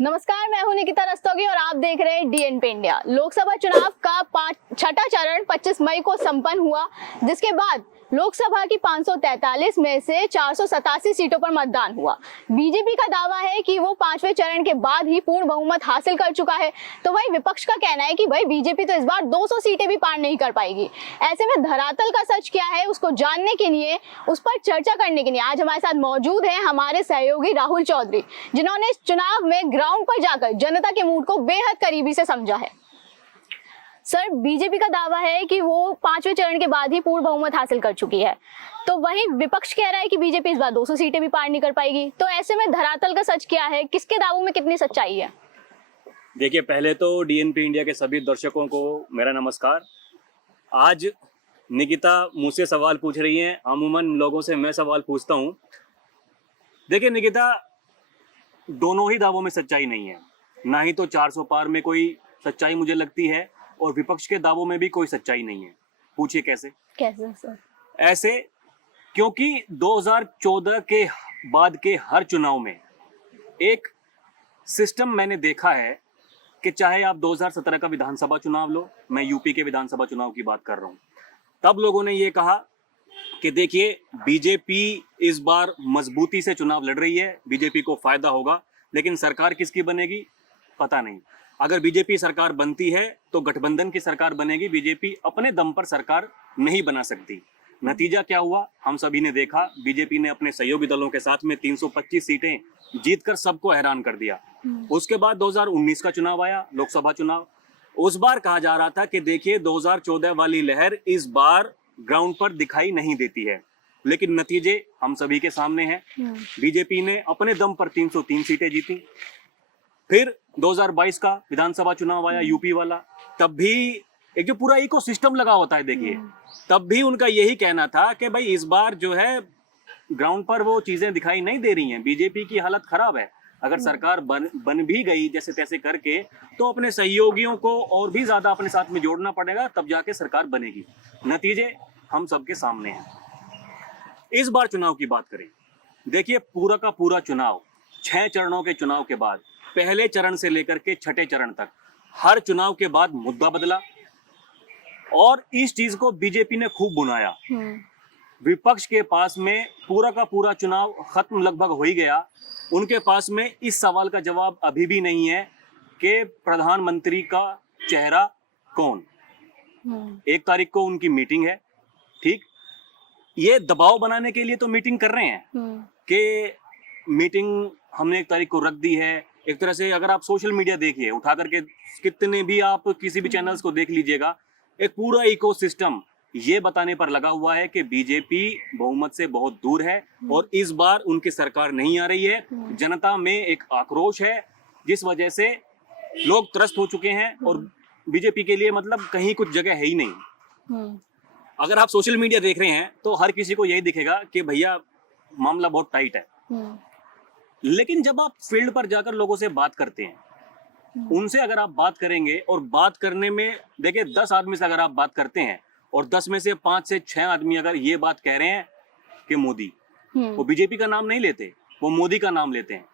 नमस्कार, मैं हूं निकिता रस्तोगी और आप देख रहे हैं डीएनपी इंडिया। लोकसभा चुनाव का छठा चरण 25 मई को संपन्न हुआ, जिसके बाद लोकसभा की 543 में से 487 सीटों पर मतदान हुआ। बीजेपी का दावा है कि वो 5वें चरण के बाद ही पूर्ण बहुमत हासिल कर चुका है, तो वही विपक्ष का कहना है कि भाई बीजेपी तो इस बार 200 सीटें भी पार नहीं कर पाएगी। ऐसे में धरातल का सच क्या है, उसको जानने के लिए, उस पर चर्चा करने के लिए आज हमारे साथ मौजूद हैं हमारे सहयोगी राहुल चौधरी, जिन्होंने चुनाव में ग्राउंड पर जाकर जनता के मूड को बेहद करीबी से समझा है। सर, बीजेपी का दावा है कि वो 5वें चरण के बाद ही पूर्ण बहुमत हासिल कर चुकी है, तो वहीं विपक्ष कह रहा है कि बीजेपी इस बार 200 सीटें भी पार नहीं कर पाएगी। तो ऐसे में धरातल का सच क्या है, किसके दावों में कितनी सच्चाई है? देखिए, पहले तो डीएनपी इंडिया के सभी दर्शकों को मेरा नमस्कार। आज निकिता मुझसे सवाल पूछ रही हैं, अमूमन लोगों से मैं सवाल पूछता हूं। देखिए निकिता, दोनों ही दावों में सच्चाई नहीं है। ना ही तो 400 पार में कोई सच्चाई मुझे लगती है और विपक्ष के दावों में भी कोई सच्चाई नहीं है। पूछिए कैसे? कैसे सर? ऐसे क्योंकि 2014 के बाद के हर चुनाव में एक सिस्टम मैंने देखा है कि चाहे आप 2017 का विधानसभा चुनाव लो, मैं यूपी के विधानसभा चुनाव की बात कर रहा हूँ, तब लोगों ने ये कहा कि देखिए बीजेपी इस बार मजबूती से चुनाव लड़ रही है, बीजेपी को फायदा होगा, लेकिन सरकार किसकी बनेगी पता नहीं। अगर बीजेपी सरकार बनती है तो गठबंधन की सरकार बनेगी, बीजेपी अपने दम पर सरकार नहीं बना सकती। नतीजा क्या हुआ हम सभी ने देखा। बीजेपी ने अपने सहयोगी दलों के साथ में 325 सीटें जीतकर सबको हैरान कर दिया। उसके बाद 2019 का चुनाव आया, लोकसभा चुनाव। उस बार कहा जा रहा था कि देखिए 2014 वाली लहर इस बार ग्राउंड पर दिखाई नहीं देती है, लेकिन नतीजे हम सभी के सामने हैं। बीजेपी ने अपने दम पर 303 सीटें जीती। फिर 2022 का विधानसभा चुनाव आया, यूपी वाला, तब भी एक जो पूरा इकोसिस्टम लगा होता है, देखिए तब भी उनका यही कहना था कि भाई इस बार जो है ग्राउंड पर वो चीजें दिखाई नहीं दे रही हैं, बीजेपी की हालत खराब है। अगर सरकार बन भी गई जैसे तैसे करके, तो अपने सहयोगियों को और भी ज्यादा अपने साथ में जोड़ना पड़ेगा, तब जाके सरकार बनेगी। नतीजे हम सबके सामने हैं। इस बार चुनाव की बात करें, देखिए पूरा का पूरा चुनाव 6 चरणों के चुनाव के बाद, पहले चरण से लेकर के छठे चरण तक हर चुनाव के बाद मुद्दा बदला और इस चीज को बीजेपी ने खूब बुनाया। विपक्ष के पास में पूरा का पूरा चुनाव खत्म लगभग हो ही गया, उनके पास में इस सवाल का जवाब अभी भी नहीं है कि प्रधानमंत्री का चेहरा कौन। 1 तारीख को उनकी मीटिंग है, ठीक, ये दबाव बनाने के लिए तो मीटिंग कर रहे हैं कि मीटिंग हमने 1 तारीख को रख दी है। एक तरह से अगर आप सोशल मीडिया देखिए, उठा करके कितने भी आप किसी भी चैनल्स को देख लीजिएगा, एक पूरा इकोसिस्टम ये बताने पर लगा हुआ है कि बीजेपी बहुमत से बहुत दूर है और इस बार उनकी सरकार नहीं आ रही है। जनता में एक आक्रोश है, जिस वजह से लोग त्रस्त हो चुके हैं और बीजेपी के लिए मतलब कहीं कुछ जगह है ही नहीं। अगर आप सोशल मीडिया देख रहे हैं तो हर किसी को यही दिखेगा कि भैया मामला बहुत टाइट है, लेकिन जब आप फील्ड पर जाकर लोगों से बात करते हैं, उनसे अगर आप बात करेंगे और बात करने में देखिए 10 आदमी से अगर आप बात करते हैं और 10 में से 5 से 6 आदमी अगर ये बात कह रहे हैं कि मोदी, वो बीजेपी का नाम नहीं लेते, वो मोदी का नाम लेते हैं।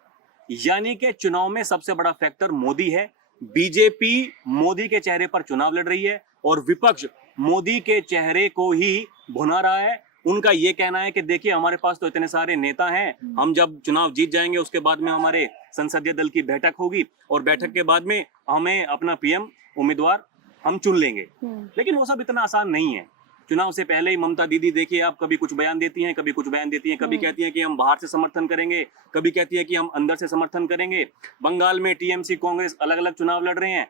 यानी कि चुनाव में सबसे बड़ा फैक्टर मोदी है। बीजेपी मोदी के चेहरे पर चुनाव लड़ रही है और विपक्ष मोदी के चेहरे को ही भुना रहा है। उनका ये कहना है कि देखिए हमारे पास तो इतने सारे नेता हैं, हम जब चुनाव जीत जाएंगे उसके बाद में हमारे संसदीय दल की बैठक होगी और बैठक के बाद में हमें अपना पीएम उम्मीदवार हम चुन लेंगे। लेकिन वो सब इतना आसान नहीं है। चुनाव से पहले ही ममता दीदी देखिए आप कभी कुछ बयान देती हैं, कभी कुछ बयान देती हैं, कभी कहती हैं कि हम बाहर से समर्थन करेंगे, कभी कहती है कि हम अंदर से समर्थन करेंगे। बंगाल में टीएमसी कांग्रेस अलग अलग चुनाव लड़ रहे हैं।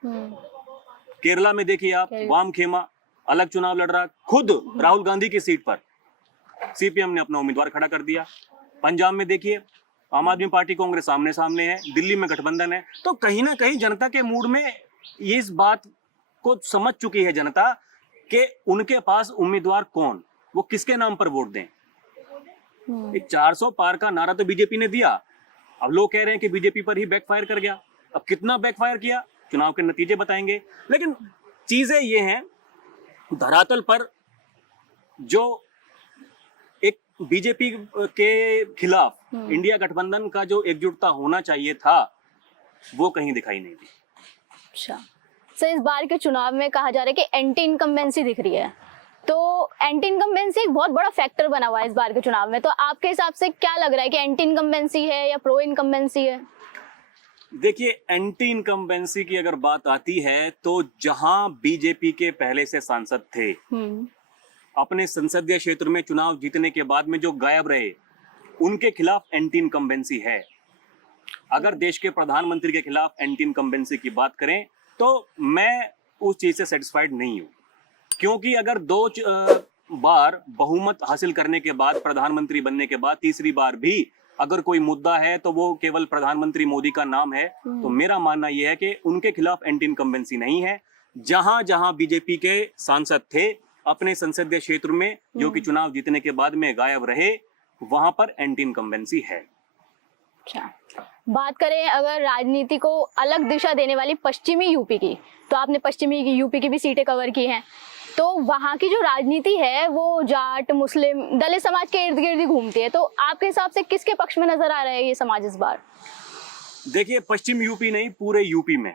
केरला में देखिए आप वाम खेमा अलग चुनाव लड़ रहा है। खुद राहुल गांधी की सीट पर सीपीएम ने अपना उम्मीदवार खड़ा कर दिया। पंजाब में देखिए आम आदमी पार्टी कांग्रेस आमने सामने है, दिल्ली में गठबंधन है। तो कहीं ना कहीं जनता के मूड में ये इस बात को समझ चुकी है जनता कि उनके पास उम्मीदवार कौन, वो किसके नाम पर वोट दें। 400 पार का नारा तो बीजेपी ने दिया, अब लोग कह रहे हैं कि बीजेपी पर ही बैकफायर कर गया। अब कितना बैकफायर किया चुनाव के नतीजे बताएंगे। लेकिन चीजें ये हैं, धरातल पर जो एक बीजेपी के खिलाफ इंडिया गठबंधन का जो एकजुटता होना चाहिए था, वो कहीं दिखाई नहीं दी। अच्छा सर, इस बार के चुनाव में कहा जा रहा है कि एंटी इनकम्बेंसी दिख रही है, तो एंटी इनकम्बेंसी एक बहुत बड़ा फैक्टर बना हुआ है इस बार के चुनाव में, तो आपके हिसाब से क्या लग रहा है कि एंटी इनकम्बेंसी है या प्रो इनकम्बेंसी है? देखिए, एंटी इनकम्बेंसी की अगर बात आती है तो जहां बीजेपी के पहले से सांसद थे, अपने संसदीय क्षेत्र में चुनाव जीतने के बाद में जो गायब रहे, उनके खिलाफ एंटी इनकम्बेंसी है। अगर देश के प्रधानमंत्री के खिलाफ एंटी इनकम्बेंसी की बात करें तो मैं उस चीज से सेटिस्फाइड नहीं हूं, क्योंकि अगर बार बहुमत हासिल करने के बाद, प्रधानमंत्री बनने के बाद तीसरी बार भी अगर कोई मुद्दा है तो वो केवल प्रधानमंत्री मोदी का नाम है, तो मेरा मानना यह है कि उनके खिलाफ एंटी इनकम्बेंसी नहीं है। जहां जहां बीजेपी के सांसद थे अपने संसदीय क्षेत्र में, जो कि चुनाव जीतने के बाद में गायब रहे, वहां पर एंटी इनकम्बेंसी है। अच्छा, बात करें अगर राजनीति को अलग दिशा देने वाली पश्चिमी यूपी की, तो आपने पश्चिमी यूपी की भी सीटें कवर की हैं, तो वहाँ की जो राजनीति है वो जाट, मुस्लिम, दलित समाज के इर्द गिर्द ही घूमती है, तो आपके हिसाब से किसके पक्ष में नजर आ रहा है ये समाज इस बार? देखिए, पश्चिम यूपी नहीं, पूरे यूपी में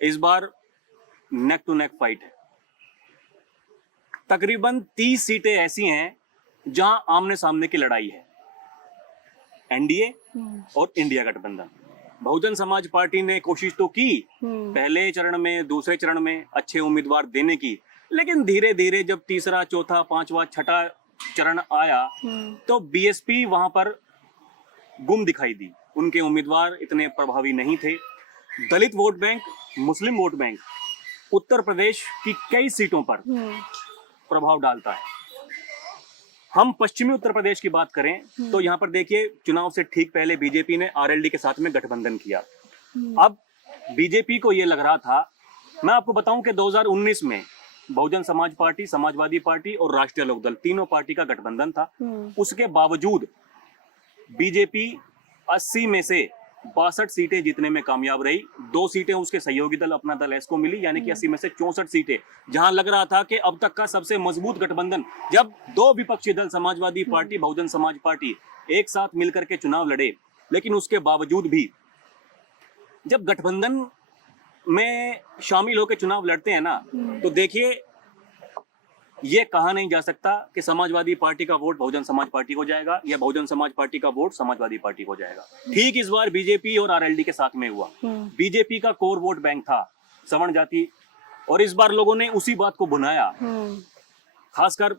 इस बार नेक टू नेक फाइट है। तकरीबन 30 सीटें ऐसी हैं जहां आमने सामने की लड़ाई है, एनडीए और इंडिया गठबंधन। बहुजन समाज पार्टी ने कोशिश तो की पहले चरण में, दूसरे चरण में अच्छे उम्मीदवार देने की, लेकिन धीरे धीरे जब तीसरा, चौथा, पांचवा, छठा चरण आया तो बीएसपी वहां पर गुम दिखाई दी। उनके उम्मीदवार इतने प्रभावी नहीं थे। दलित वोट बैंक, मुस्लिम वोट बैंक उत्तर प्रदेश की कई सीटों पर प्रभाव डालता है। हम पश्चिमी उत्तर प्रदेश की बात करें तो यहाँ पर देखिए, चुनाव से ठीक पहले बीजेपी ने आरएलडी के साथ में गठबंधन किया। अब बीजेपी को ये लग रहा था, मैं आपको बताऊं कि 2019 में बहुजन समाज पार्टी, समाजवादी पार्टी और राष्ट्रीय लोकदल, तीनों पार्टी का गठबंधन था। उसके बावजूद बीजेपी 80 में से 62 सीटें जीतने में कामयाब रही। 2 सीटें उसके सहयोगी दल अपना दल एस को मिली, यानी कि 80 में से 64 सीटें, जहां लग रहा था कि अब तक का सबसे मजबूत गठबंधन, जब 2 विपक्षी दल समाजवादी पार्टी, बहुजन समाज पार्टी एक साथ मिलकर के चुनाव लड़े। लेकिन उसके बावजूद भी जब गठबंधन में शामिल होकर चुनाव लड़ते हैं ना, तो देखिए, ये कहा नहीं जा सकता कि समाजवादी पार्टी का वोट बहुजन समाज पार्टी को जाएगा या बहुजन समाज पार्टी का वोट समाजवादी पार्टी को जाएगा। ठीक इस बार बीजेपी और आरएलडी के साथ में हुआ। बीजेपी का कोर वोट बैंक था सवर्ण जाति, और इस बार लोगों ने उसी बात को भुनाया। खासकर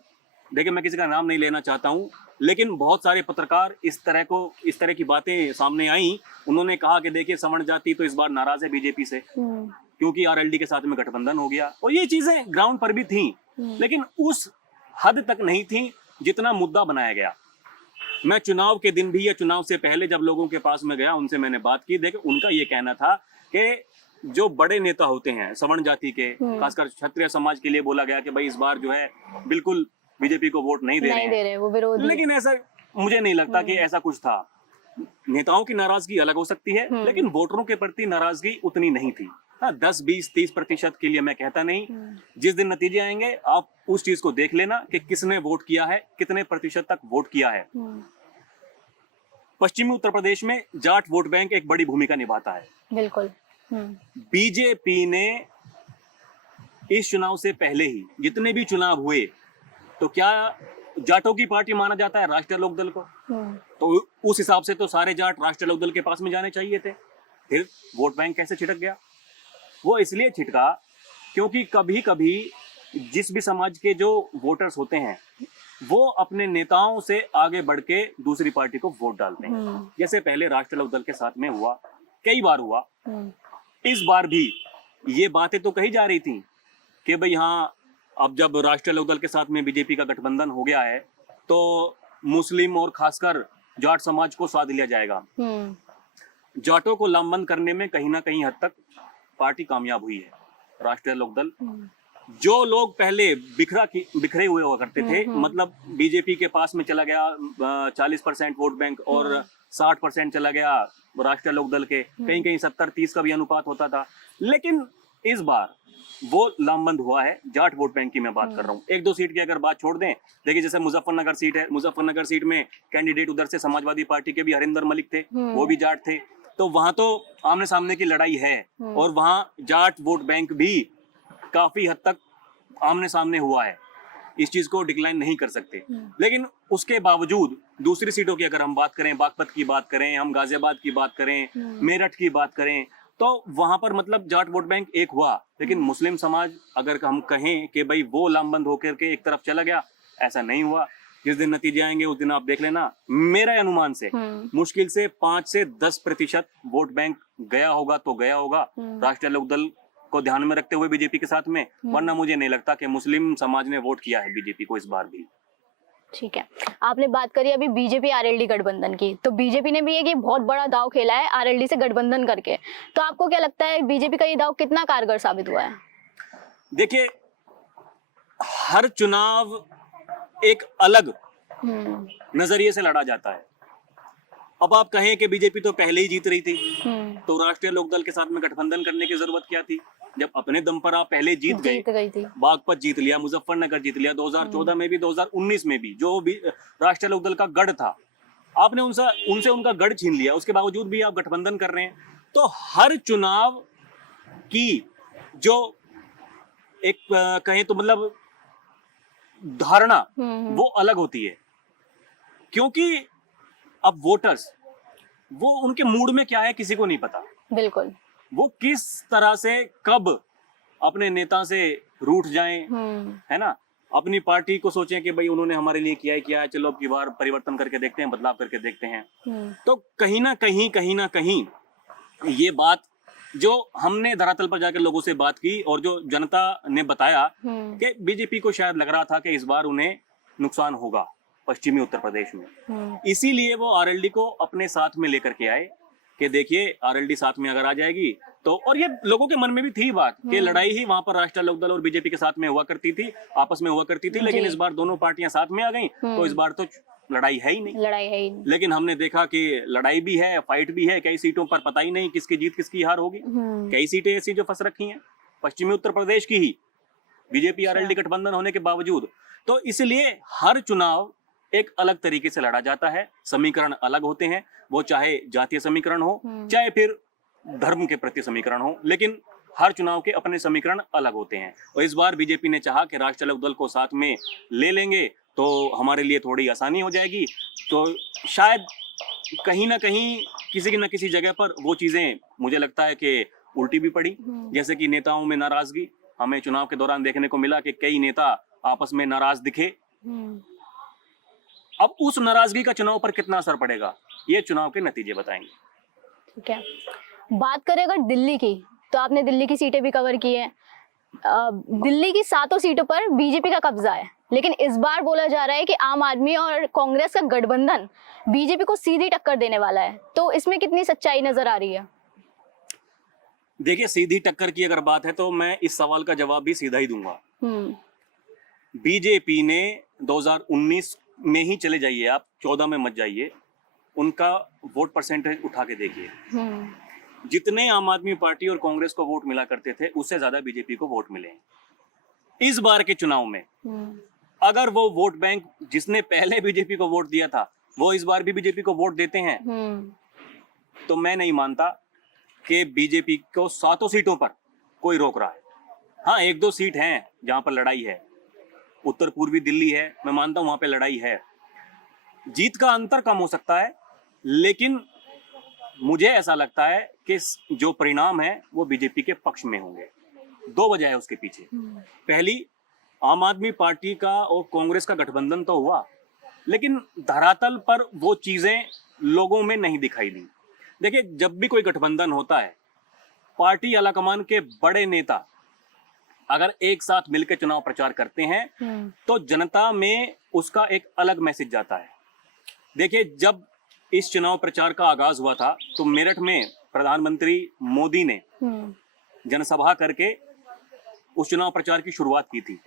देखिए, मैं किसी का नाम नहीं लेना चाहता हूं, लेकिन बहुत सारे पत्रकार इस तरह की बातें सामने आई। उन्होंने कहा कि देखिए, सवर्ण जाति तो इस बार नाराज है बीजेपी से क्योंकि आरएलडी के साथ में गठबंधन हो गया, और ये चीजें ग्राउंड पर भी थी, लेकिन उस हद तक नहीं थी जितना मुद्दा बनाया गया। मैं चुनाव के दिन भी या चुनाव से पहले जब लोगों के पास में गया, उनसे मैंने बात की। देखिए, उनका ये कहना था कि जो बड़े नेता होते हैं सवर्ण जाति के, खासकर क्षत्रिय समाज के लिए बोला गया कि भाई इस बार जो है बिल्कुल बीजेपी को वोट नहीं दे रहे हैं, वो विरोधी। लेकिन ऐसा मुझे नहीं लगता कि ऐसा कुछ था। नेताओं की नाराजगी अलग हो सकती है, लेकिन वोटरों के प्रति नाराजगी उतनी नहीं थी। 10, 20, 30% के लिए मैं कहता नहीं। जिस दिन नतीजे आएंगे आप उस चीज को देख लेना कि किसने वोट किया है, कितने प्रतिशत तक वोट किया है। पश्चिमी उत्तर प्रदेश में जाट वोट बैंक एक बड़ी भूमिका निभाता है। बिल्कुल। बीजेपी ने इस चुनाव से पहले ही जितने भी चुनाव हुए, तो क्या जाटों की पार्टी माना जाता है राष्ट्रीय लोकदल को, तो उस हिसाब से तो सारे जाट राष्ट्रीय लोकदल के पास में जाने चाहिए थे। फिर वोट बैंक कैसे छिटक गया? वो इसलिए छिटका क्योंकि कभी कभी जिस भी समाज के जो वोटर्स होते हैं वो अपने नेताओं से आगे बढ़ के दूसरी पार्टी को वोट डालते हैं। जैसे पहले राष्ट्रीय लोकदल के साथ में हुआ, कई बार हुआ। इस बार भी ये बातें तो कही जा रही थी कि भाई हाँ, अब जब राष्ट्रीय लोकदल के साथ में बीजेपी का गठबंधन हो गया है तो मुस्लिम और खासकर जाट समाज को साथ लिया जाएगा। जाटों को लामबंद करने में कहीं ना कहीं हद तक पार्टी कामयाब हुई है, राष्ट्रीय लोकदल। जो लोग पहले बिखरे हुए हुआ करते थे, मतलब बीजेपी के पास में चला गया 40% वोट बैंक और 60% चला गया राष्ट्रीय लोकदल के, कहीं कहीं 70-30 का भी अनुपात होता था। लेकिन इस बार वो लामबंद हुआ है। जाट वोट बैंक की मैं बात कर रहा हूँ। 1-2 सीट की अगर बात छोड़ दें, देखिए जैसे मुजफ्फरनगर सीट है, मुजफ्फरनगर सीट में कैंडिडेट उधर से समाजवादी पार्टी के भी हरिंदर मलिक थे, वो भी जाट थे। तो वहां तो आमने सामने की लड़ाई है और वहां जाट वोट बैंक भी काफी हद तक आमने सामने हुआ है, इस चीज को डिक्लाइन नहीं कर सकते। लेकिन उसके बावजूद दूसरी सीटों की अगर हम बात करें, बागपत की बात करें, हम गाजियाबाद की बात करें, मेरठ की बात करें, तो वहां पर मतलब जाट वोट बैंक एक हुआ, लेकिन मुस्लिम समाज अगर हम कहें कि भाई वो लामबंद होकर के एक तरफ चला गया, ऐसा नहीं हुआ। जिस दिन नतीजे आएंगे उस दिन आप देख लेना, मेरा अनुमान से मुश्किल से 5 से 10% वोट बैंक गया होगा तो गया होगा राष्ट्रीय लोकदल को ध्यान में रखते हुए बीजेपी के साथ में, वरना मुझे नहीं लगता कि मुस्लिम समाज ने वोट किया है बीजेपी को इस बार भी। ठीक है, आपने बात करी अभी बीजेपी आरएलडी गठबंधन की, तो बीजेपी ने भी एक बहुत बड़ा दाव खेला है आरएलडी से गठबंधन करके, तो आपको क्या लगता है बीजेपी का ये दाव कितना कारगर साबित हुआ है? देखिए, हर चुनाव एक अलग नजरिए से लड़ा जाता है। अब आप कहें कि बीजेपी तो पहले ही जीत रही थी, तो राष्ट्रीय लोकदल के साथ में गठबंधन करने की जरूरत क्या थी, जब अपने दम पर आप पहले जीत गए। बागपत जीत लिया, मुजफ्फरनगर जीत लिया, 2014 में भी, 2019 में भी, जो भी राष्ट्रीय लोकदल का गढ़ था, आपने उनसे उनका गढ़ छीन लिया, उसके बावजूद भी आप गठबंधन कर रहे हैं। तो हर चुनाव की जो एक कहें तो मतलब धारणा वो अलग होती है, क्योंकि अब वोटर्स वो उनके मूड में क्या है किसी को नहीं पता। बिल्कुल, वो किस तरह से कब अपने नेता से रूठ जाएं, है ना, अपनी पार्टी को सोचें कि भाई उन्होंने हमारे लिए किया है, चलो अब की बार परिवर्तन करके देखते हैं, बदलाव करके देखते हैं। तो कहीं ना कहीं ये बात जो हमने धरातल पर जाकर लोगों से बात की और जो जनता ने बताया कि बीजेपी को शायद लग रहा था कि इस बार उन्हें नुकसान होगा पश्चिमी उत्तर प्रदेश में, इसीलिए वो आरएलडी को अपने साथ में लेकर के आए कि देखिए आरएलडी साथ में अगर आ जाएगी तो, और ये लोगों के मन में भी थी बात कि लड़ाई ही वहां पर राष्ट्रीय लोकदल और बीजेपी के साथ में हुआ करती थी, आपस में हुआ करती थी, लेकिन इस बार दोनों पार्टियां साथ में आ गई, तो इस बार तो लड़ाई है ही नहीं। लेकिन हमने देखा कि लड़ाई भी है, फाइट भी है, कई सीटों पर पता ही नहीं किसकी जीत किसकी हार होगी। कई सीटें ऐसी जो फंस रखी हैं पश्चिमी उत्तर प्रदेश की ही, बीजेपी आरएलडी गठबंधन होने के बावजूद। तो इसलिए हर चुनाव एक अलग तरीके से लड़ा जाता है, समीकरण अलग होते हैं, वो चाहे जातीय समीकरण हो चाहे फिर धर्म के प्रति समीकरण हो, लेकिन हर चुनाव के अपने समीकरण अलग होते हैं। और इस बार बीजेपी ने चाहा कि राष्ट्रीय लोकदल को साथ में ले लेंगे तो हमारे लिए थोड़ी आसानी हो जाएगी, तो शायद कहीं ना कहीं किसी न किसी जगह पर वो चीजें मुझे लगता है कि उल्टी भी पड़ी, जैसे कि नेताओं में नाराजगी हमें चुनाव के दौरान देखने को मिला कि कई नेता आपस में नाराज दिखे। अब उस नाराजगी का चुनाव पर कितना असर पड़ेगा ये चुनाव के नतीजे बताएंगे। ठीक है, बात करें अगर दिल्ली की, तो आपने दिल्ली की सीटें भी कवर की है। दिल्ली की 7 सीटों पर बीजेपी का कब्जा है, लेकिन इस बार बोला जा रहा है कि आम आदमी और कांग्रेस का गठबंधन बीजेपी को सीधी टक्कर देने वाला है, तो इसमें कितनी सच्चाई नजर आ रही है? देखिए, सीधी टक्कर की अगर बात है तो मैं इस सवाल का जवाब भी सीधा ही दूंगा। बीजेपी ने 2019 में ही चले जाइए आप, 14 में मत जाइए, उनका वोट परसेंटेज उठा के देखिए, जितने आम आदमी पार्टी और कांग्रेस को वोट मिला करते थे उससे ज्यादा बीजेपी को वोट मिले। इस बार के चुनाव में अगर वो वोट बैंक जिसने पहले बीजेपी को वोट दिया था वो इस बार भी बीजेपी को वोट देते हैं, तो मैं नहीं मानता कि बीजेपी को 7 सीटों पर कोई रोक रहा है। हाँ, 1-2 सीट हैं जहां पर लड़ाई है, उत्तर पूर्वी दिल्ली है, मैं मानता हूं वहां पे लड़ाई है, जीत का अंतर कम हो सकता है, लेकिन मुझे ऐसा लगता है कि जो परिणाम है वो बीजेपी के पक्ष में होंगे। 2 वजह है उसके पीछे। पहली, आम आदमी पार्टी का और कांग्रेस का गठबंधन तो हुआ, लेकिन धरातल पर वो चीजें लोगों में नहीं दिखाई दी। देखिए, जब भी कोई गठबंधन होता है, पार्टी आलाकमान के बड़े नेता अगर एक साथ मिलकर चुनाव प्रचार करते हैं तो जनता में उसका एक अलग मैसेज जाता है। देखिए, जब इस चुनाव प्रचार का आगाज हुआ था तो मेरठ में प्रधानमंत्री मोदी ने जनसभा करके उस चुनाव प्रचार की शुरुआत की थी।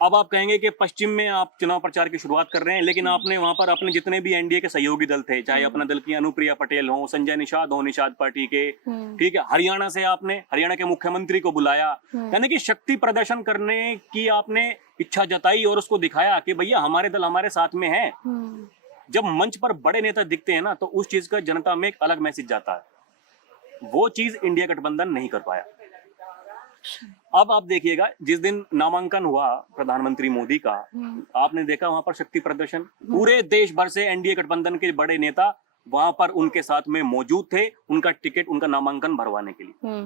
अब आप कहेंगे कि पश्चिम में आप चुनाव प्रचार की शुरुआत कर रहे हैं, लेकिन आपने वहां पर अपने जितने भी एनडीए के सहयोगी दल थे, चाहे अपना दल की अनुप्रिया पटेल हो, संजय निषाद हो, निषाद पार्टी के, ठीक है, हरियाणा से आपने हरियाणा के मुख्यमंत्री को बुलाया, यानी कि शक्ति प्रदर्शन करने की आपने इच्छा जताई और उसको दिखाया कि भैया हमारे दल हमारे साथ में है। जब मंच पर बड़े नेता दिखते हैं ना, तो उस चीज का जनता में एक अलग मैसेज जाता है। वो चीज इंडिया गठबंधन नहीं कर पाया। अब आप देखिएगा, जिस दिन नामांकन हुआ प्रधानमंत्री मोदी का, आपने देखा वहां पर शक्ति प्रदर्शन, पूरे देश भर से एनडीए गठबंधन के बड़े नेता वहां पर उनके साथ में मौजूद थे, उनका टिकट, उनका नामांकन भरवाने के लिए।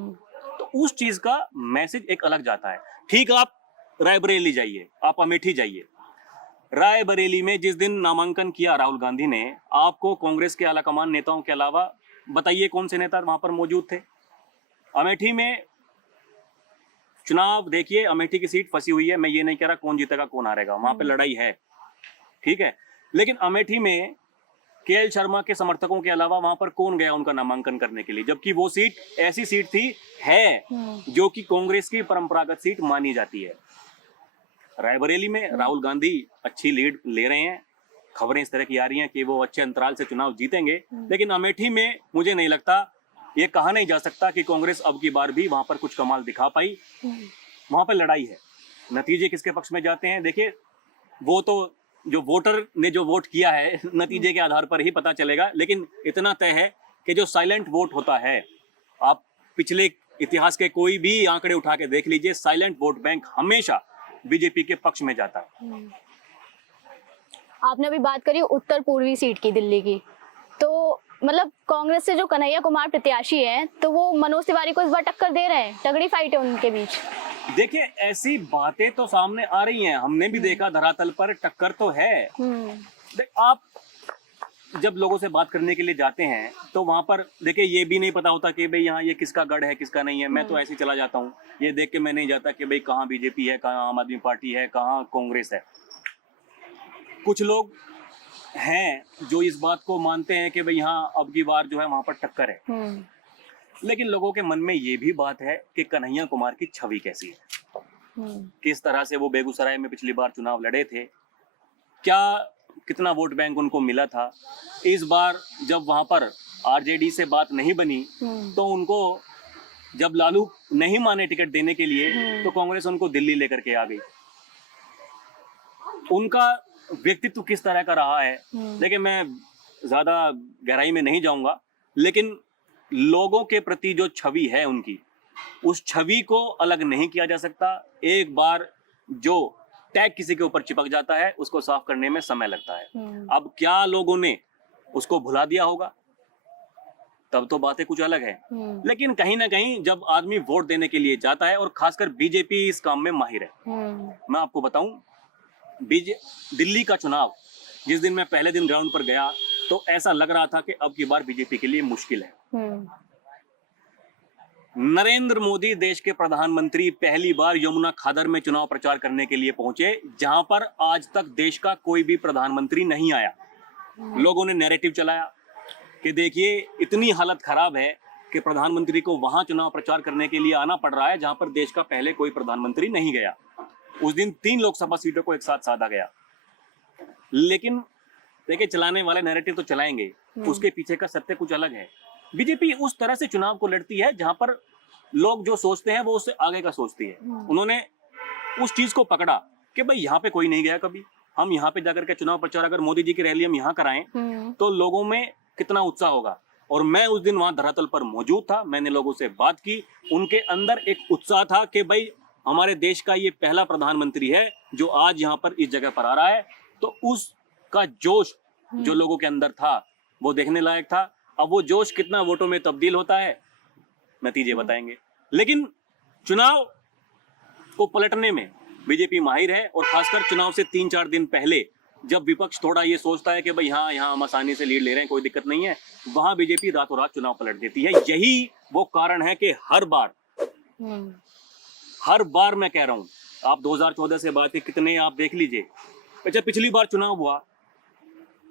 तो उस चीज का मैसेज एक अलग जाता है। ठीक, आप रायबरेली जाइए, आप अमेठी जाइए। रायबरेली में जिस दिन नामांकन किया राहुल गांधी ने, आपको कांग्रेस के आलाकमान नेताओं के अलावा बताइए कौन से नेता वहां पर मौजूद थे। अमेठी में चुनाव देखिए, अमेठी की सीट फंसी हुई है। मैं ये नहीं कह रहा कौन जीतेगा कौन हारेगा, वहां पे लड़ाई है, ठीक है, लेकिन अमेठी में केएल शर्मा के समर्थकों के अलावा वहां पर कौन गया उनका नामांकन करने के लिए, जबकि वो सीट ऐसी सीट थी है जो कि कांग्रेस की परंपरागत सीट मानी जाती है। रायबरेली में राहुल गांधी अच्छी लीड ले रहे हैं, खबरें इस तरह की आ रही हैं कि वो अच्छे अंतराल से चुनाव जीतेंगे, लेकिन अमेठी में मुझे नहीं लगता, ये कहा नहीं जा सकता कि कांग्रेस अब की बार भी वहां पर कुछ कमाल दिखा पाई। वहां पर लड़ाई है, नतीजे किसके पक्ष में जाते हैं देखिए, वो तो जो वोटर ने जो वोट किया है नतीजे के आधार पर ही पता चलेगा। लेकिन इतना तय है कि जो साइलेंट वोट होता है, आप पिछले इतिहास के कोई भी आंकड़े उठा के देख लीजिए, साइलेंट वोट बैंक हमेशा बीजेपी के पक्ष में जाता है। आपने अभी बात करी उत्तर पूर्वी सीट की, दिल्ली की, तो मतलब कांग्रेस से जो कन्हैया कुमार प्रत्याशी हैं, तो वो मनोज तिवारी को इस बार टक्कर दे रहे हैं, तगड़ी फाइट है उनके बीच। देखिए, ऐसी बातें तो सामने आ रही हैं, हमने भी देखा धरातल पर टक्कर तो है। आप जब लोगों से बात करने के लिए जाते हैं तो वहां पर देखिए, ये भी नहीं पता होता कि भाई यहाँ ये किसका गढ़ है किसका नहीं है। मैं तो ऐसे ही चला जाता हूँ, ये देख के मैं नहीं जाता कि भाई कहाँ बीजेपी है, कहाँ आम आदमी पार्टी है, कहाँ कांग्रेस है। कुछ लोग हैं जो इस बात को मानते हैं कि भाई यहाँ अब की बार जो है वहां पर टक्कर है, लेकिन लोगों के मन में ये भी बात है कि कन्हैया कुमार की छवि कैसी है, किस तरह से वो बेगूसराय में पिछली बार चुनाव लड़े थे, क्या कितना वोट बैंक उनको मिला था। इस बार जब वहां पर आरजेडी से बात नहीं बनी, तो उनको जब लालू नहीं माने टिकट देने के लिए, तो कांग्रेस उनको दिल्ली लेकर के आ गई। उनका व्यक्तित्व किस तरह का रहा है, देखिए मैं ज्यादा गहराई में नहीं जाऊंगा, लेकिन लोगों के प्रति जो छवि है उनकी, उस छवि को अलग नहीं किया जा सकता। एक बार जो टैग किसी के ऊपर चिपक जाता है, उसको साफ करने में समय लगता है। अब क्या लोगों ने उसको भुला दिया होगा, तब तो बातें कुछ अलग है। लेकिन कहीं ना कहीं जब आदमी वोट देने के लिए जाता है, और खासकर बीजेपी इस काम में माहिर है। मैं आपको बताऊं, दिल्ली का चुनाव जिस दिन मैं पहले दिन ग्राउंड पर गया, तो ऐसा लग रहा था कि अब की बार बीजेपी के लिए मुश्किल है। नरेंद्र मोदी देश के प्रधानमंत्री पहली बार यमुना खादर में चुनाव प्रचार करने के लिए पहुंचे, जहां पर आज तक देश का कोई भी प्रधानमंत्री नहीं आया। लोगों ने नैरेटिव चलाया कि देखिए इतनी हालत खराब है कि प्रधानमंत्री को वहां चुनाव प्रचार करने के लिए आना पड़ रहा है, जहां पर देश का पहले कोई प्रधानमंत्री नहीं गया। उस दिन 3 लोकसभा सीटों को एक साथ साधा गया। लेकिन देखिए, चलाने वाले नैरेटिव तो चलाएंगे, उसके पीछे का सत्य कुछ अलग है। बीजेपी उस तरह से चुनाव को लड़ती है जहां पर लोग जो सोचते हैं वो उससे आगे का सोचती है। उन्होंने उस चीज को पकड़ा कि भाई यहाँ पे कोई नहीं गया कभी, हम यहाँ पे जाकर के चुनाव प्रचार अगर मोदी जी की रैली हम यहाँ कराएं तो लोगों में कितना उत्साह होगा। और मैं उस दिन वहां धरातल पर मौजूद था, मैंने लोगों से बात की, उनके अंदर एक उत्साह था कि भाई हमारे देश का ये पहला प्रधानमंत्री है जो आज यहाँ पर इस जगह पर आ रहा है। तो उसका जोश जो लोगों के अंदर था वो देखने लायक था। अब वो जोश कितना वोटों में तब्दील होता है, नतीजे बताएंगे। लेकिन चुनाव को पलटने में बीजेपी माहिर है, और खासकर चुनाव से 3-4 दिन पहले जब विपक्ष थोड़ा ये सोचता है कि भाई हाँ यहाँ हम आसानी से लीड ले रहे हैं, कोई दिक्कत नहीं है, वहां बीजेपी रातों रात चुनाव पलट देती है। यही वो कारण है कि हर बार मैं कह रहा हूं, आप 2014 से बात कितने आप देख लीजिए। अच्छा, पिछली बार चुनाव हुआ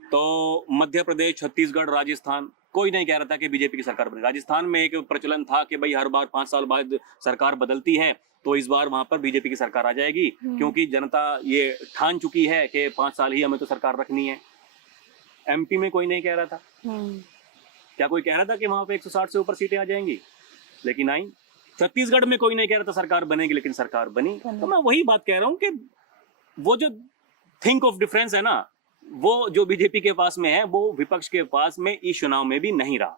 तो मध्य प्रदेश, छत्तीसगढ़, राजस्थान, कोई नहीं कह रहा था कि बीजेपी की सरकार बने। राजस्थान में एक प्रचलन था कि भाई हर बार 5 साल बाद सरकार बदलती है, तो इस बार वहां पर बीजेपी की सरकार आ जाएगी, क्योंकि जनता ये ठान चुकी है कि 5 साल ही हमें तो सरकार रखनी है। एमपी में कोई नहीं कह रहा था। क्या कोई कह रहा था कि वहां पे 160 से ऊपर सीटें आ जाएंगी? लेकिन आई। छत्तीसगढ़ में कोई नहीं कह रहा था सरकार बनेगी, लेकिन सरकार बनी। तो मैं वही बात कह रहा हूँ कि वो जो थिंक ऑफ डिफरेंस है ना, वो जो बीजेपी के पास में है वो विपक्ष के पास में इस चुनाव में भी नहीं रहा।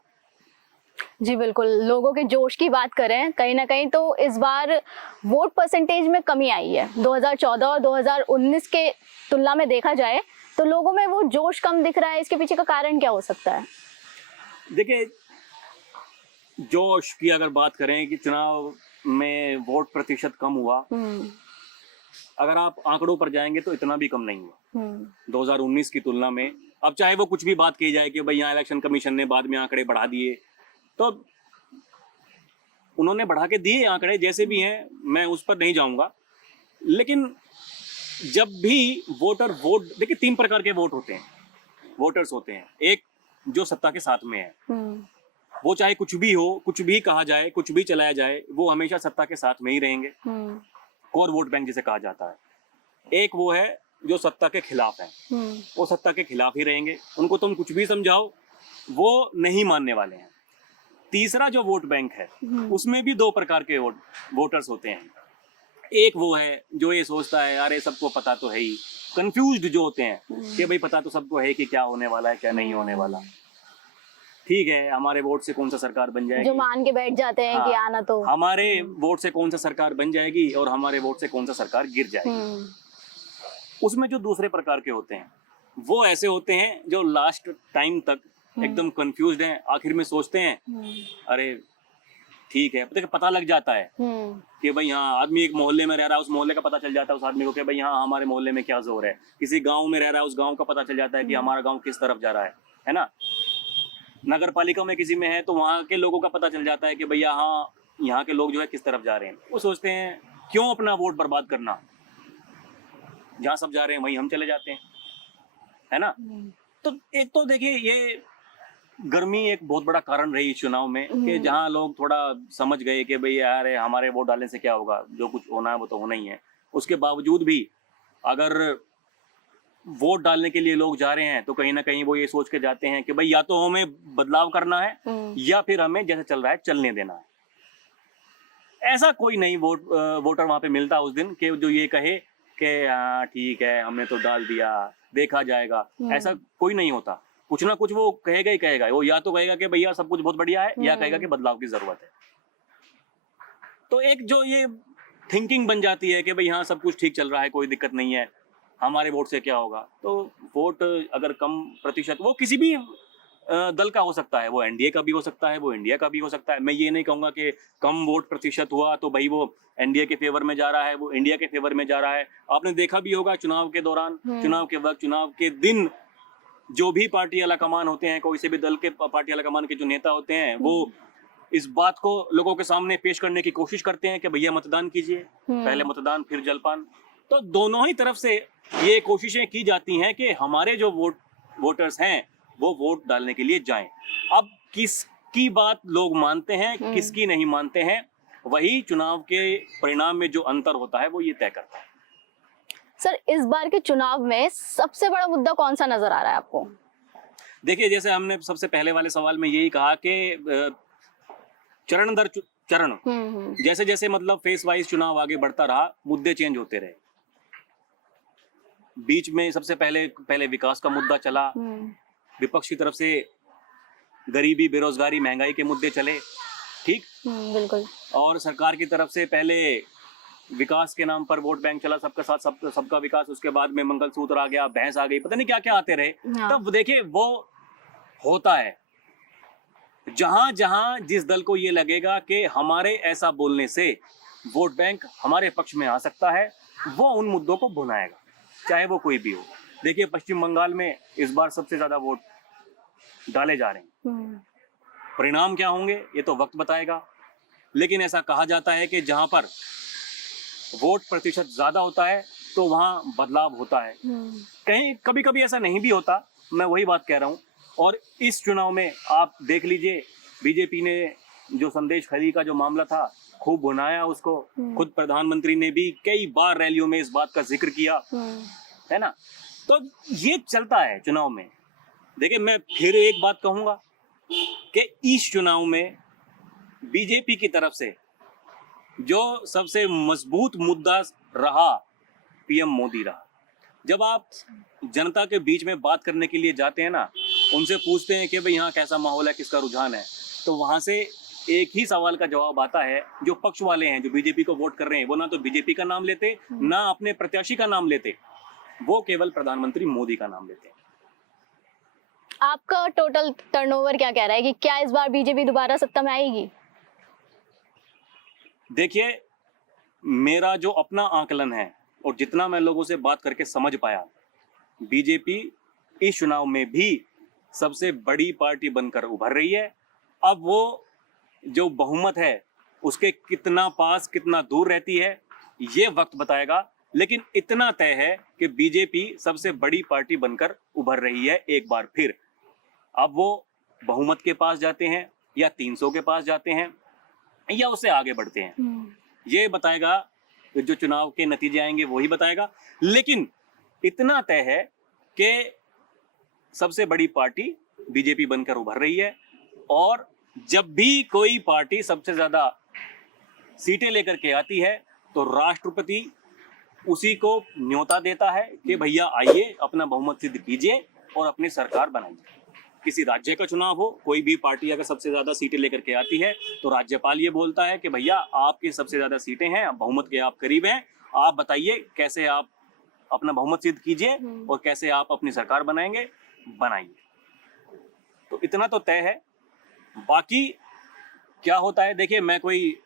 जी बिल्कुल, लोगों के जोश की बात करें कहीं ना कहीं तो इस बार वोट परसेंटेज में कमी आई है। 2014 और 2019 के तुलना में देखा जाए तो लोगों में वो जोश कम दिख रहा है। इसके पीछे का कारण क्या हो सकता है? देखिए, जोश की अगर बात करें कि चुनाव में वोट प्रतिशत कम हुआ, अगर आप आंकड़ों पर जाएंगे तो इतना भी कम नहीं हुआ 2019 की तुलना में। अब चाहे वो कुछ भी बात की जाए कि भाई यहाँ इलेक्शन कमीशन ने बाद में आंकड़े बढ़ा दिए, तो उन्होंने बढ़ा के दिए आंकड़े जैसे भी हैं, मैं उस पर नहीं जाऊंगा। लेकिन जब भी वोटर वोट, देखिए 3 प्रकार के वोट होते हैं, वोटर्स होते हैं। एक जो सत्ता के साथ में है, वो चाहे कुछ भी हो, कुछ भी कहा जाए, कुछ भी चलाया जाए, वो हमेशा सत्ता के साथ में ही रहेंगे। कोर वोट बैंक जिसे कहा जाता है। एक वो है जो सत्ता के खिलाफ है, वो सत्ता के खिलाफ ही रहेंगे, उनको तुम कुछ भी समझाओ वो नहीं मानने वाले हैं। तीसरा जो वोट बैंक है, उसमें भी 2 प्रकार के वोटर्स होते हैं। एक वो है जो ये सोचता है अरे सबको पता तो है ही, कंफ्यूज्ड जो होते हैं कि भाई पता तो सबको है कि क्या होने वाला है क्या नहीं होने वाला, ठीक है हमारे वोट से कौन सा सरकार बन जाएगी, जो मान के बैठ जाते हैं कि आना तो हमारे वोट से कौन सा सरकार बन जाएगी और हमारे वोट से कौन सा सरकार गिर जाएगी। उसमें जो दूसरे प्रकार के होते हैं वो ऐसे होते हैं जो लास्ट टाइम तक एकदम कंफ्यूज्ड हैं, आखिर में सोचते हैं अरे ठीक है, देखिए पता लग जाता है कि भाई हाँ आदमी एक मोहल्ले में रह रहा है, उस मोहल्ले का पता चल जाता है उस आदमी को कि भाई हाँ हमारे मोहल्ले में क्या जोर है। किसी गांव में रह रहा है, उस गांव का पता चल जाता है कि हमारा गांव किस तरफ जा रहा है ना। नगर पालिका में किसी में है तो वहाँ के लोगों का पता चल जाता है कि भैया हाँ यहाँ के लोग जो है किस तरफ जा रहे हैं। वो सोचते हैं क्यों अपना वोट बर्बाद करना, जहाँ सब जा रहे हैं वहीं हम चले जाते हैं, है ना। तो एक तो देखिए ये गर्मी एक बहुत बड़ा कारण रही चुनाव में कि जहाँ लोग थोड़ा समझ गए कि भाई यार हमारे वोट डालने से क्या होगा, जो कुछ होना है वो तो होना ही है। उसके बावजूद भी अगर वोट डालने के लिए लोग जा रहे हैं तो कहीं ना कहीं वो ये सोच के जाते हैं कि भाई या तो हमें बदलाव करना है या फिर हमें जैसे चल रहा है चलने देना है। ऐसा कोई नहीं वोटर वहां पे मिलता उस दिन कि जो ये कहे कि हाँ ठीक है हमने तो डाल दिया देखा जाएगा, ऐसा कोई नहीं होता। कुछ ना कुछ वो कहेगा ही कहेगा, वो या तो कहेगा कि भैया सब कुछ बहुत बढ़िया है या कहेगा कि बदलाव की जरूरत है। तो एक जो ये थिंकिंग बन जाती है कि भाई हाँ सब कुछ ठीक चल रहा है कोई दिक्कत नहीं है, हमारे वोट से क्या होगा। तो वोट अगर कम प्रतिशत, वो किसी भी दल का हो सकता है, वो एनडीए का भी हो सकता है, वो इंडिया का भी हो सकता है। मैं ये नहीं कहूंगा कि कम वोट प्रतिशत हुआ तो भाई वो एनडीए के फेवर में जा रहा है, वो इंडिया के फेवर में जा रहा है। आपने देखा भी होगा चुनाव के दौरान, चुनाव के वक्त, चुनाव के दिन जो भी पार्टी आलाकमान होते हैं, कोई से भी दल के पार्टी आलाकमान के जो नेता होते हैं, वो इस बात को लोगों के सामने पेश करने की कोशिश करते हैं कि भैया मतदान कीजिए, पहले मतदान फिर जलपान। तो दोनों ही तरफ से ये कोशिशें की जाती हैं कि हमारे जो वोटर्स हैं वो वोट डालने के लिए जाएं। अब किसकी बात लोग मानते हैं किसकी नहीं मानते हैं, वही चुनाव के परिणाम में जो अंतर होता है वो ये तय करता है। सर इस बार के चुनाव में सबसे बड़ा मुद्दा कौन सा नजर आ रहा है आपको? देखिए जैसे हमने सबसे पहले वाले सवाल में यही कहा कि चरण दर चरण जैसे जैसे मतलब फेस वाइज चुनाव आगे बढ़ता रहा, मुद्दे चेंज होते रहे। बीच में सबसे पहले विकास का मुद्दा चला, विपक्ष की तरफ से गरीबी, बेरोजगारी, महंगाई के मुद्दे चले, ठीक बिल्कुल। और सरकार की तरफ से पहले विकास के नाम पर वोट बैंक चला, सबका साथ सबका विकास, उसके बाद में मंगलसूत्र आ गया, भैंस आ गई, पता नहीं क्या क्या आते रहे। तब देखिए वो होता है जहां जहां जिस दल को ये लगेगा कि हमारे ऐसा बोलने से वोट बैंक हमारे पक्ष में आ सकता है, वो उन मुद्दों को भुनाएगा, चाहे वो कोई भी हो। देखिए पश्चिम बंगाल में इस बार सबसे ज्यादा वोट डाले जा रहे हैं, परिणाम क्या होंगे ये तो वक्त बताएगा। लेकिन ऐसा कहा जाता है कि जहां पर वोट प्रतिशत ज्यादा होता है तो वहां बदलाव होता है, कहीं कभी कभी ऐसा नहीं भी होता, मैं वही बात कह रहा हूं। और इस चुनाव में आप देख लीजिए, बीजेपी ने जो संदेश खली का जो मामला था खूब भुनाया उसको, खुद प्रधानमंत्री ने भी कई बार रैलियों में इस बात का जिक्र किया, है ना। तो ये चलता है चुनाव में। देखिए मैं फिर एक बात कहूंगा कि इस चुनाव में बीजेपी की तरफ से जो सबसे मजबूत मुद्दा रहा, पीएम मोदी रहा। जब आप जनता के बीच में बात करने के लिए जाते हैं ना, उनसे पूछते हैं कि भाई यहाँ कैसा माहौल है, किसका रुझान है, तो वहां से एक ही सवाल का जवाब आता है। जो पक्ष वाले हैं, जो बीजेपी को वोट कर रहे हैं, वो ना तो बीजेपी का नाम लेते, ना अपने प्रत्याशी का नाम लेते, वो केवल प्रधानमंत्री मोदी का नाम लेते हैं। आपका टोटल टर्नओवर क्या कह रहा है कि क्या इस बार बीजेपी दोबारा सत्ता में आएगी? देखिए, मेरा जो अपना आकलन है और जितना मैं लोगों से बात करके समझ पाया, बीजेपी इस चुनाव में भी सबसे बड़ी पार्टी बनकर उभर रही है। अब वो जो बहुमत है उसके कितना पास कितना दूर रहती है ये वक्त बताएगा, लेकिन इतना तय है कि बीजेपी सबसे बड़ी पार्टी बनकर उभर रही है एक बार फिर। अब वो बहुमत के पास जाते हैं या 300 के पास जाते हैं या उससे आगे बढ़ते हैं, ये बताएगा जो चुनाव के नतीजे आएंगे वही बताएगा। लेकिन इतना तय है कि सबसे बड़ी पार्टी बीजेपी बनकर उभर रही है, और जब भी कोई पार्टी सबसे ज्यादा सीटें लेकर के आती है तो राष्ट्रपति उसी को न्योता देता है कि भैया आइए, अपना बहुमत सिद्ध कीजिए और अपनी सरकार बनाइए। किसी राज्य का चुनाव हो, कोई भी पार्टी अगर सबसे ज्यादा सीटें लेकर के आती है तो राज्यपाल ये बोलता है कि भैया आपकी सबसे ज्यादा सीटें हैं, बहुमत के आप करीब हैं, आप बताइए कैसे आप अपना बहुमत सिद्ध कीजिए और कैसे आप अपनी सरकार बनाएंगे, बनाइए। तो इतना तो तय है। बाकी क्या होता है, देखिए मैं कोई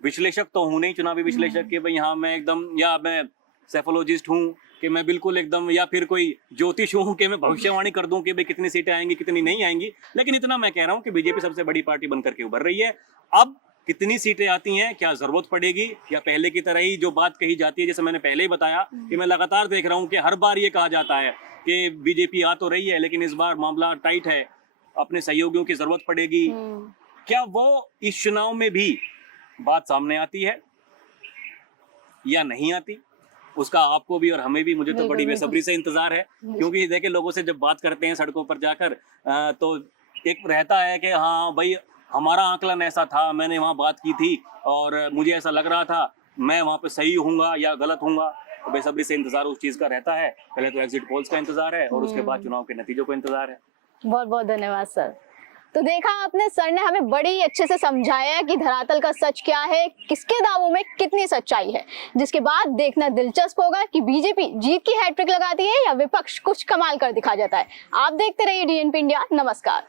विश्लेषक तो हूं नहीं, चुनावी विश्लेषक कि भाई हाँ मैं एकदम, या मैं सेफोलॉजिस्ट हूं कि मैं बिल्कुल एकदम, या फिर कोई ज्योतिष हूं कि मैं भविष्यवाणी कर दूं कि भाई कितनी सीटें आएंगी कितनी नहीं आएंगी। लेकिन इतना मैं कह रहा हूं कि बीजेपी सबसे बड़ी पार्टी बनकर के उभर रही है। अब कितनी सीटें आती हैं, क्या जरूरत पड़ेगी, या पहले की तरह ही जो बात कही जाती है, जैसे मैंने पहले ही बताया कि मैं लगातार देख रहा हूं कि हर बार ये कहा जाता है कि बीजेपी आ तो रही है लेकिन इस बार मामला टाइट है, अपने सहयोगियों की जरूरत पड़ेगी। क्या वो इस चुनाव में भी बात सामने आती है या नहीं आती, उसका आपको भी और हमें भी, मुझे तो बड़ी बेसब्री से इंतजार है। क्योंकि देखिए, लोगों से जब बात करते हैं सड़कों पर जाकर तो एक रहता है कि हाँ भाई हमारा आकलन ऐसा था, मैंने वहाँ बात की थी और मुझे ऐसा लग रहा था, मैं वहाँ पे सही हूँगा या गलत हूँगा। तो बेसब्री से इंतजार उस चीज का रहता है। पहले तो एग्जिट पोल्स का इंतजार है और उसके बाद चुनाव के नतीजों का इंतजार है। बहुत बहुत धन्यवाद सर। तो देखा आपने, सर ने हमें बड़ी अच्छे से समझाया कि धरातल का सच क्या है, किसके दावों में कितनी सच्चाई है, जिसके बाद देखना दिलचस्प होगा कि बीजेपी जीत की हैट्रिक लगाती है या विपक्ष कुछ कमाल कर दिखा जाता है। आप देखते रहिए डीएनपी इंडिया। नमस्कार।